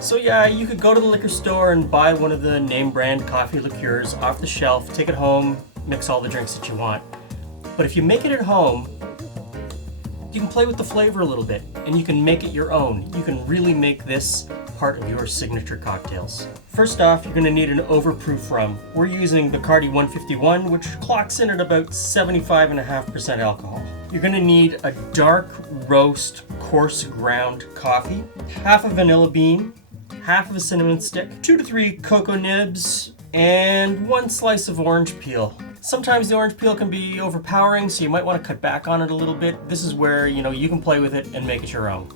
So yeah, you could go to the liquor store and buy one of the name brand coffee liqueurs off the shelf, take it home, mix all the drinks that you want. But if you make it at home, you can play with the flavor a little bit and you can make it your own. You can really make this part of your signature cocktails. First off, you're going to need an overproof rum. We're using Bacardi 151, which clocks in at about 75.5% alcohol. You're going to need a dark roast, coarse ground coffee, half a vanilla bean, half of a cinnamon stick, 2 to 3 cocoa nibs, and 1 slice of orange peel. Sometimes the orange peel can be overpowering, so you might want to cut back on it a little bit. This is where, you can play with it and make it your own.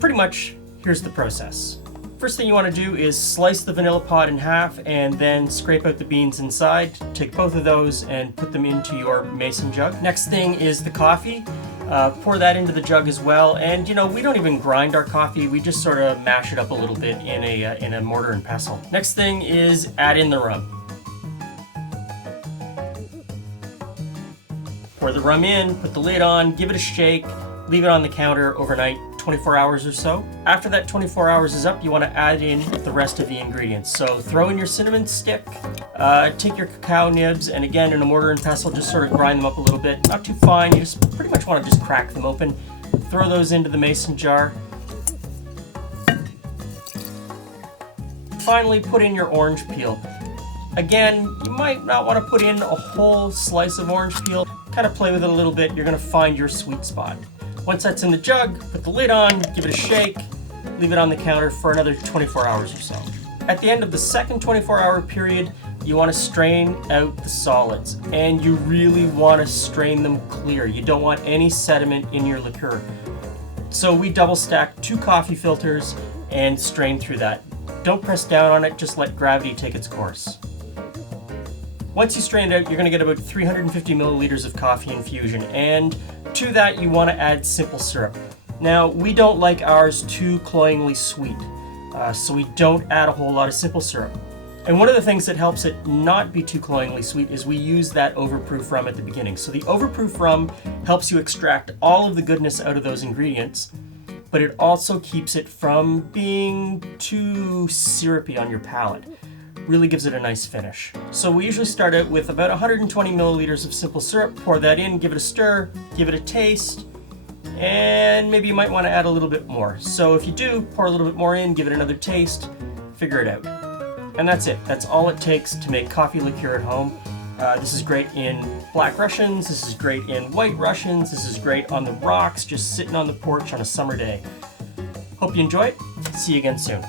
Pretty much, here's the process. First thing you want to do is slice the vanilla pod in half and then scrape out the beans inside. Take both of those and put them into your mason jug. Next thing is the coffee. Pour that into the jug as well, and we don't even grind our coffee, we just sort of mash it up a little bit in a mortar and pestle. Next thing is add in the rum. Pour the rum in, put the lid on, give it a shake, leave it on the counter overnight, 24 hours or so. After that 24 hours is up, you want to add in the rest of the ingredients. So throw in your cinnamon stick, take your cacao nibs, and again in a mortar and pestle, just sort of grind them up a little bit. Not too fine, you just pretty much want to just crack them open. Throw those into the mason jar. Finally, put in your orange peel. Again, you might not want to put in a whole slice of orange peel. Kind of play with it a little bit, you're going to find your sweet spot. Once that's in the jug, put the lid on, give it a shake, leave it on the counter for another 24 hours or so. At the end of the second 24-hour period, you want to strain out the solids, and you really want to strain them clear. You don't want any sediment in your liqueur. So we double stack 2 coffee filters and strain through that. Don't press down on it, just let gravity take its course. Once you strain it out, you're going to get about 350 milliliters of coffee infusion, and to that you want to add simple syrup. Now, we don't like ours too cloyingly sweet, so we don't add a whole lot of simple syrup. And one of the things that helps it not be too cloyingly sweet is we use that overproof rum at the beginning. So the overproof rum helps you extract all of the goodness out of those ingredients, but it also keeps it from being too syrupy on your palate. Really gives it a nice finish. So we usually start out with about 120 milliliters of simple syrup, pour that in, give it a stir, give it a taste, and maybe you might want to add a little bit more. So if you do, pour a little bit more in, give it another taste, figure it out. And that's it. That's all it takes to make coffee liqueur at home. This is great in Black Russians, this is great in White Russians, this is great on the rocks, just sitting on the porch on a summer day. Hope you enjoy it. See you again soon.